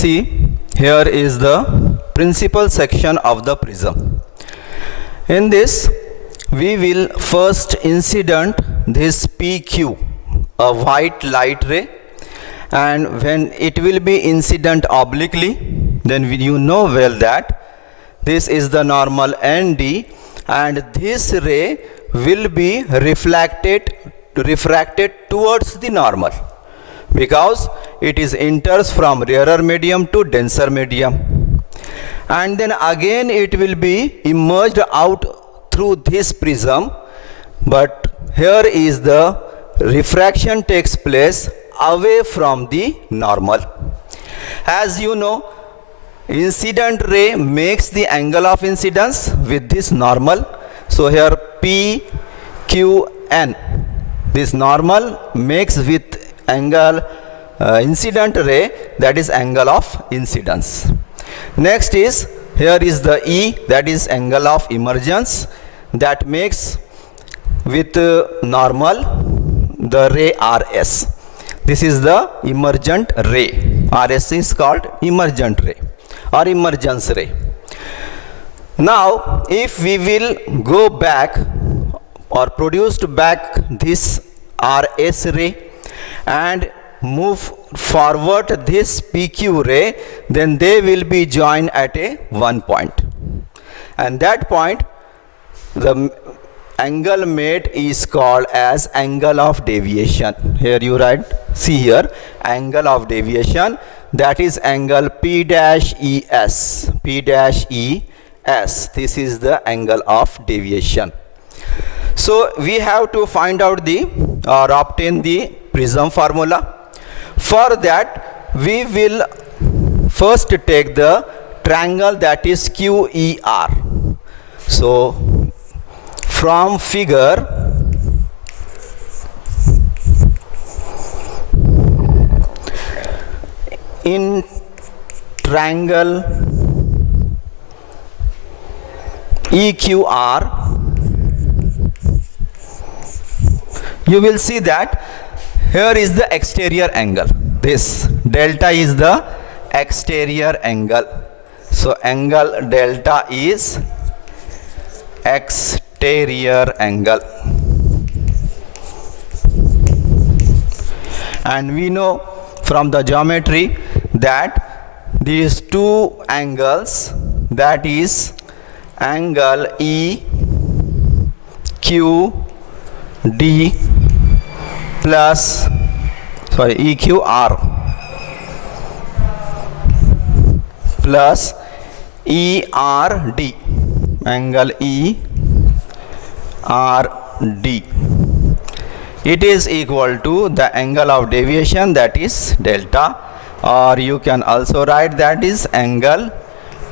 See, here is the principal section of the prism. In this, we will first incident this PQ, a white light ray, and when it will be incident obliquely, then you know well that this is the normal ND, and this ray will be refracted towards the normal, because it is enters from rarer medium to denser medium, and then again it will be emerged out through this prism, but here is the refraction takes place away from the normal. As you know, incident ray makes the angle of incidence with this normal. So here PQN, this normal makes with angle incident ray, that is angle of incidence. Next is, here is the E, that is angle of emergence, that makes with normal the ray RS. This is the emergent ray. RS is called emergent ray or emergence ray. Now, if we will go back or produced back this RS ray and move forward this PQ ray, then they will be joined at a one point, and that point the angle made is called as angle of deviation. Here you write, see here, angle of deviation, that is angle P dash ES. P dash ES, this is the angle of deviation. So we have to find out the or obtain the prism formula. For that, we will first take the triangle, that is QER. So from figure, in triangle EQR, you will see that here is the exterior angle. This delta is the exterior angle. So angle delta is exterior angle. And we know from the geometry that these two angles, that is angle EQD plus EQR plus ERD, angle ERD, it is equal to the angle of deviation, that is delta, or you can also write that is angle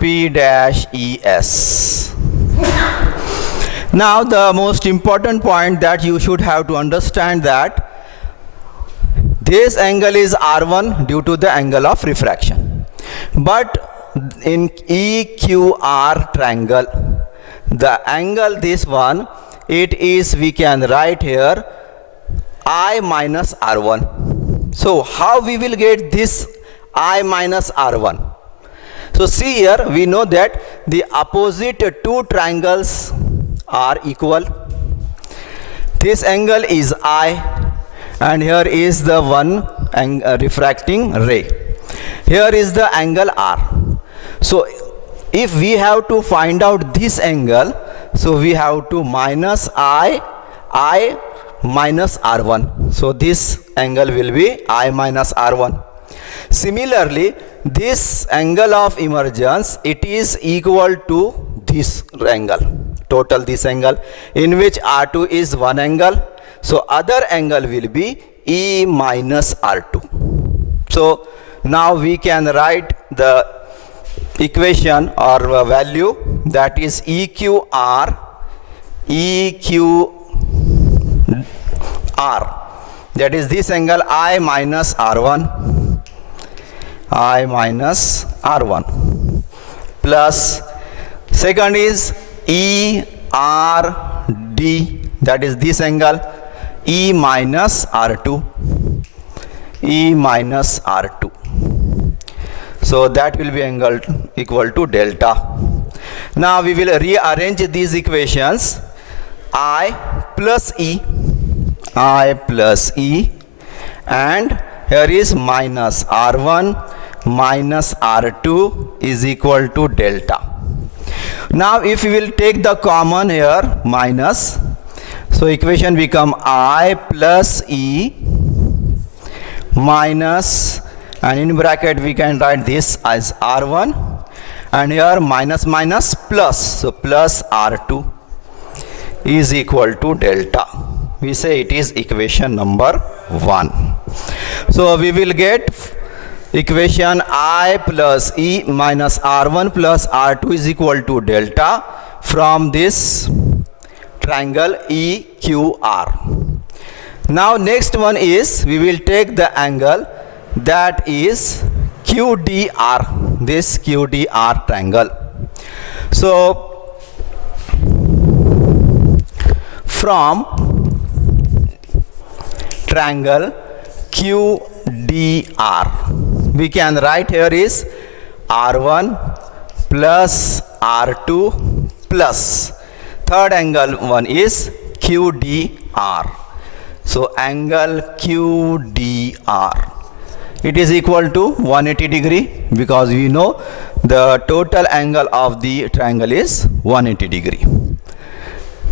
P dash ES. Now the most important point that you should have to understand, that this angle is R1 due to the angle of refraction, but in EQR triangle, the angle, this one, it is, we can write here I minus R1. So how we will get this I minus R1? So see here, we know that the opposite two triangles are equal. This angle is I, and here is the one refracting ray. Here is the angle R. So if we have to find out this angle, so we have to minus I minus R1. So this angle will be I minus R1. Similarly, this angle of emergence, it is equal to this angle, total this angle, in which R2 is one angle. So other angle will be E minus R2. So now we can write the equation or value, that is EQR, that is this angle I minus R1, plus second is ERD, that is this angle E minus R2. So that will be angle equal to delta. Now we will rearrange these equations. I plus E and here is minus R1 minus R2 is equal to delta. Now if we will take the common here minus, so equation become I plus E minus, and in bracket we can write this as R1 and here minus minus plus, so plus R2 is equal to delta. We say it is equation number 1. So we will get equation I plus E minus R1 plus R2 is equal to delta from this triangle EQR. Now next one is we will take the angle that is QDR, this QDR triangle. So from triangle QDR we can write here is R1 plus R2 plus third angle one is QDR. So angle QDR, it is equal to 180 degree because we know the total angle of the triangle is 180 degree.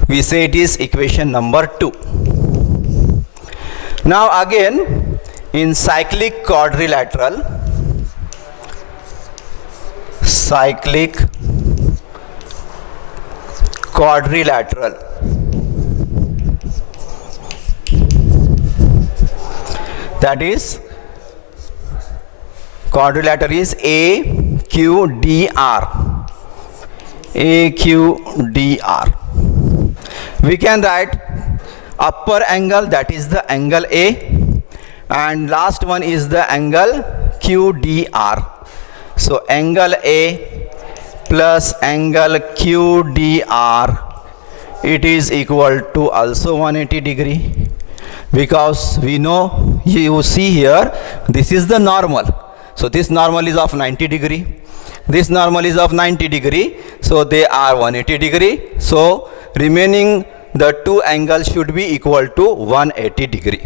We say it is equation number 2. Now again in cyclic quadrilateral, that is quadrilateral is AQDR. We can write upper angle, that is the angle A, and last one is the angle QDR. So angle A plus angle QDR, it is equal to also 180 degree because we know, you see here, this is the normal. So this normal is of 90 degree, this normal is of 90 degree, so they are 180 degree. So remaining the two angles should be equal to 180 degree.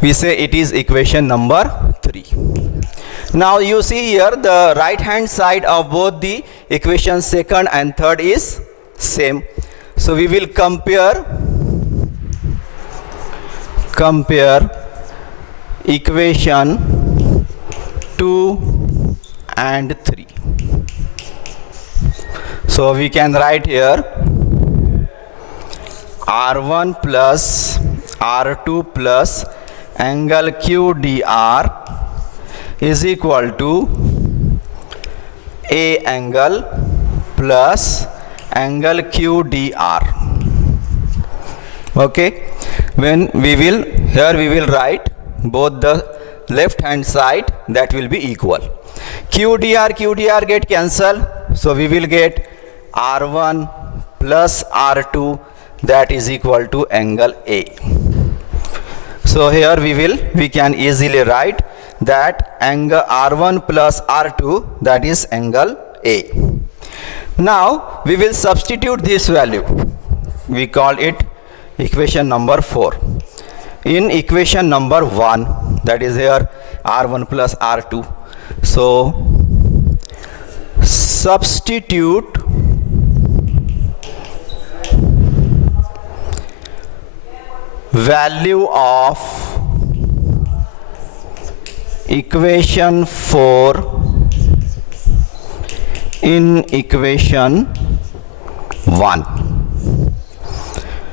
We say it is equation number 3. Now you see here the right hand side of both the equation second and third is same. So we will compare equation 2 and 3. So we can write here R1 plus R2 plus angle QDR is equal to A angle plus angle QDR. Okay, when we will, here we will write both the left hand side, that will be equal. QDR get cancelled, so we will get R1 plus R2, that is equal to angle A. So here we can easily write that angle R1 plus R2, that is angle A. Now we will substitute this value, we call it equation number 4. In equation number 1, that is here R1 plus R2, so substitute value of equation 4 in equation 1.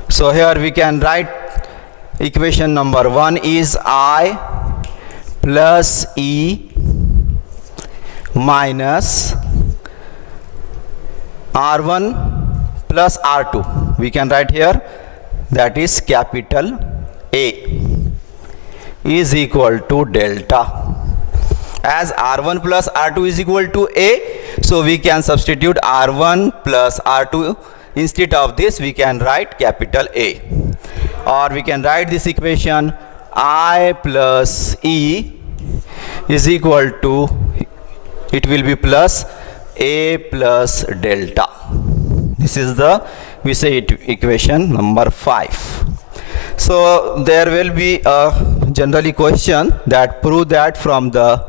So here we can write equation number 1 is I plus E minus R1 plus R2. We can write here, that is capital A is equal to delta. As R1 plus R2 is equal to A, so we can substitute R1 plus R2. Instead of this, we can write capital A, or we can write this equation I plus E is equal to, it will be plus A plus delta. This is the, we say it, equation number 5. So there will be a generally question that prove that from the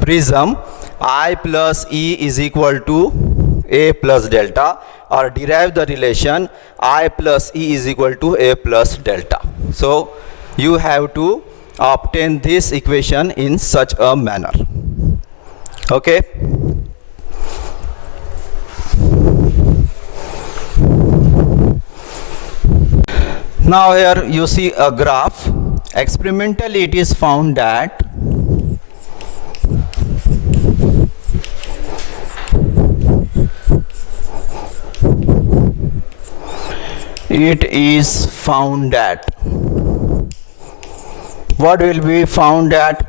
prism I plus E is equal to A plus delta, or derive the relation I plus E is equal to A plus delta. So you have to obtain this equation in such a manner. Okay. Now here you see a graph. Experimentally it is found that what will be found that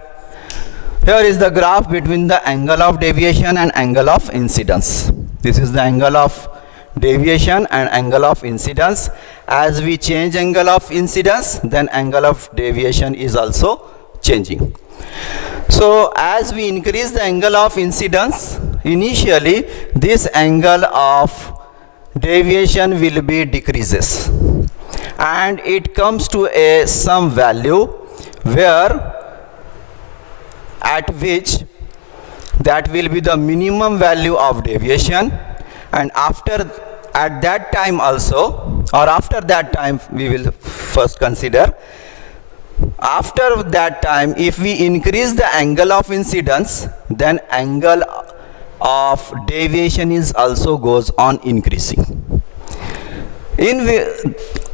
here is the graph between the angle of deviation and angle of incidence. This is the angle of deviation and angle of incidence. As we change angle of incidence, then angle of deviation is also changing. So as we increase the angle of incidence, initially this angle of deviation will be decreases, and it comes to a some value where at which that will be the minimum value of deviation, and after at that time also, or after that time we will first consider, after that time if we increase the angle of incidence, then angle of deviation is also goes on increasing. In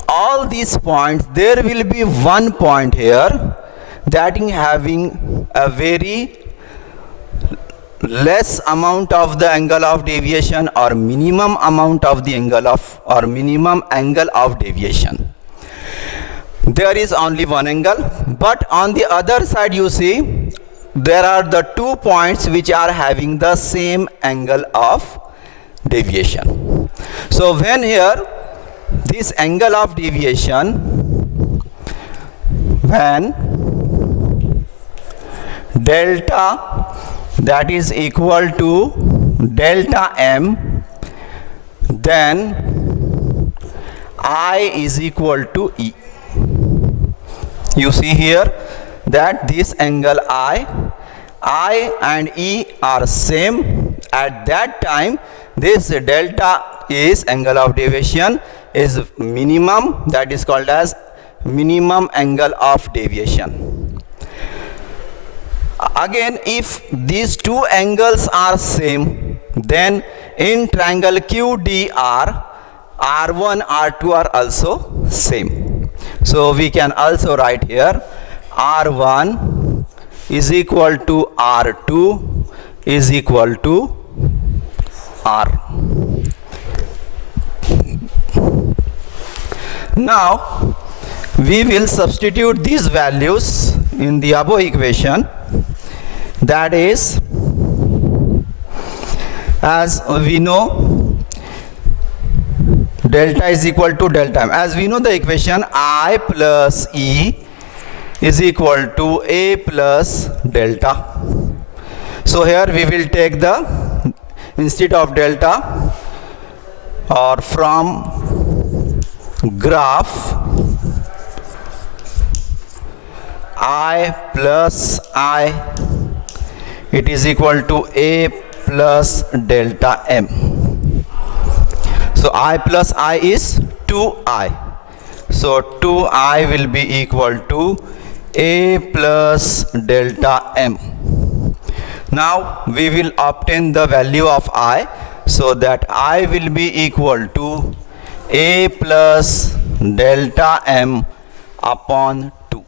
all these points there will be one point here that is having a very less amount of the angle of deviation, or minimum amount of the angle of, or minimum angle of deviation. There is only one angle, but on the other side you see there are the 2 points which are having the same angle of deviation. So when here this angle of deviation, when delta that is equal to delta m, then I is equal to E. You see here that this angle I and E are same. At that time this delta is angle of deviation is minimum, that is called as minimum angle of deviation. Again, if these two angles are same, then in triangle QDR, R1, R2 are also same. So we can also write here R1 is equal to R2 is equal to R. Now we will substitute these values in the above equation. That is, as we know, delta is equal to delta m. As we know the equation, I plus E is equal to A plus delta. So here we will take the, instead of delta, or from graph I plus I, it is equal to A plus delta m. So I plus I is 2I. So 2I will be equal to A plus delta m. Now we will obtain the value of I, so that I will be equal to A plus delta m upon 2.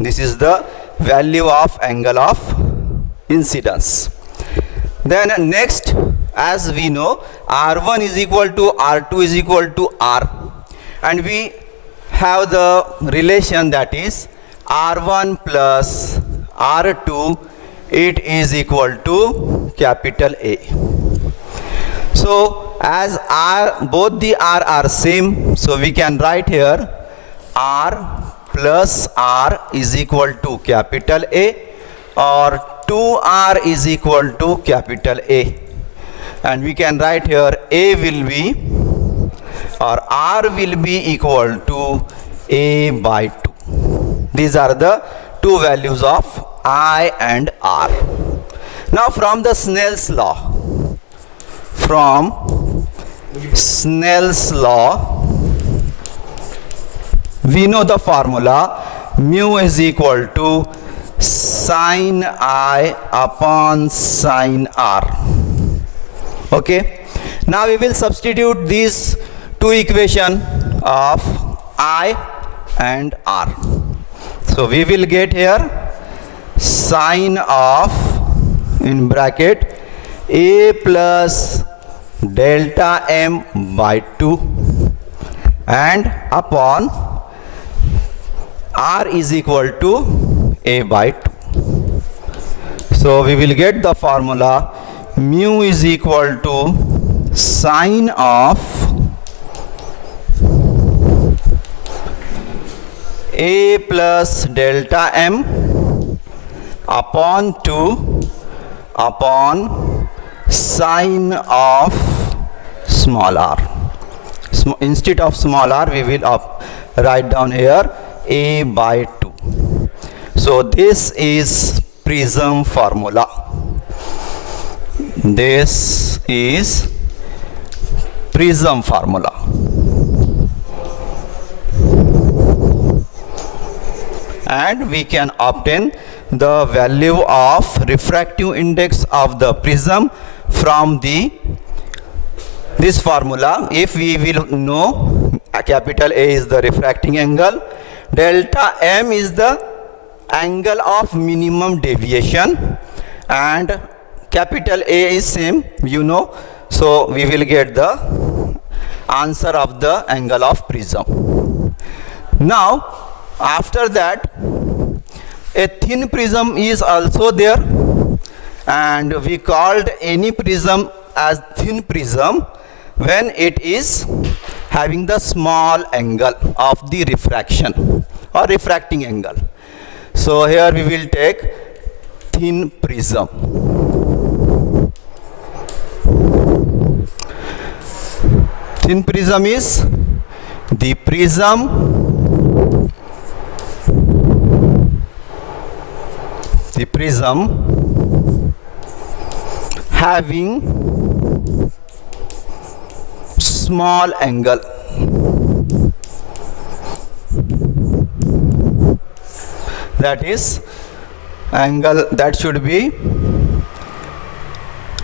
This is the value of angle of incidence. Then next, as we know, R1 is equal to R2 is equal to R, and we have the relation that is R1 plus R2, it is equal to capital A. So as R, both the R are same, so we can write here R plus R is equal to capital A, or 2r is equal to capital A, and we can write here A will be, or r will be equal to A by 2. These are the two values of I and R. Now from the Snell's law, we know the formula mu is equal to sine I upon sine R. Okay, now we will substitute these two equations of I and R. So we will get here sine of, in bracket, A plus delta m by 2 and upon R is equal to A by 2. So we will get the formula mu is equal to sine of A plus delta m upon 2 upon sine of small r. Instead of small r, we will write down here A by 2. So this is prism formula. This is prism formula. And we can obtain the value of refractive index of the prism from this formula. If we will know capital A is the refracting angle, delta m is the angle of minimum deviation, and capital A is same, you know. So we will get the answer of the angle of prism. Now after that, a thin prism is also there, and we called any prism as thin prism when it is having the small angle of the refraction or refracting angle. So here we will take thin prism. Thin prism is the prism having small angle. That is angle that should be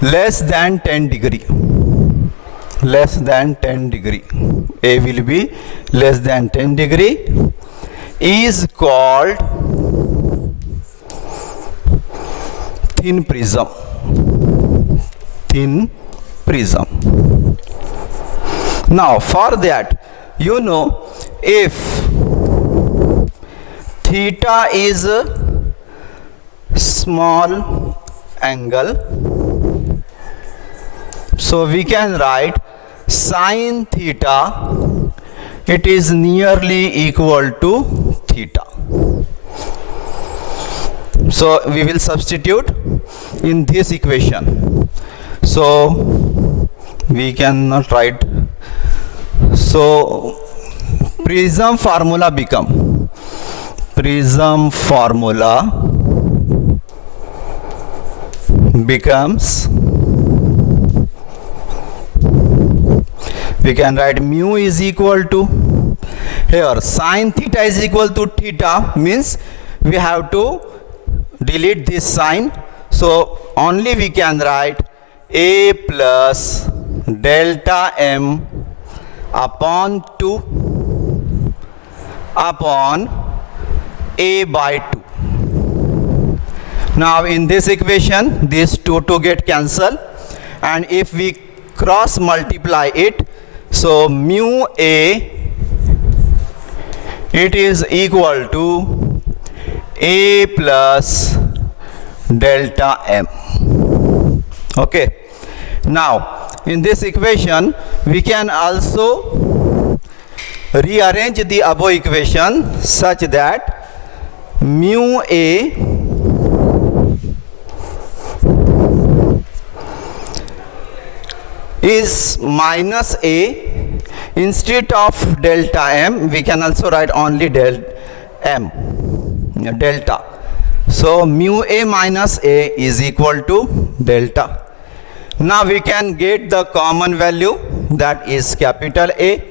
less than 10 degree. Less than 10 degree. A will be less than 10 degree is called thin prism. Thin prism. Now for that, you know, if theta is a small angle, so we can write sine theta, it is nearly equal to theta. So we will substitute in this equation. So we cannot write. So prism formula becomes we can write mu is equal to, here sine theta is equal to theta, means we have to delete this sign. So only we can write A plus delta m upon 2 upon A by 2. Now in this equation, these two get cancelled, and if we cross multiply it, so mu A, it is equal to A plus delta m. Okay, now in this equation we can also rearrange the above equation such that mu A is minus A. Instead of delta M, we can also write only delta. So mu A minus A is equal to delta. Now we can get the common value, that is capital A,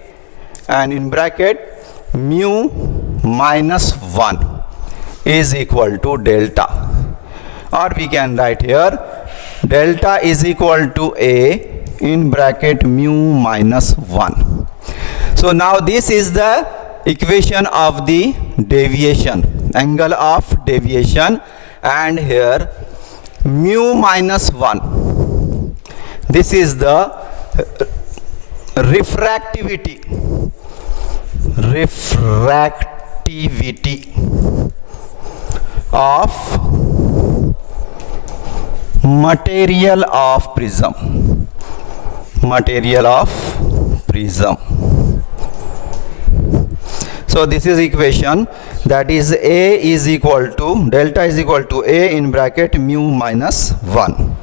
and in bracket mu minus 1 is equal to delta. Or we can write here delta is equal to A in bracket mu minus 1. So now this is the equation of the deviation, angle of deviation, and here mu minus 1, this is the refractivity of material of prism. So this is equation, that is A is equal to delta is equal to A in bracket mu minus 1.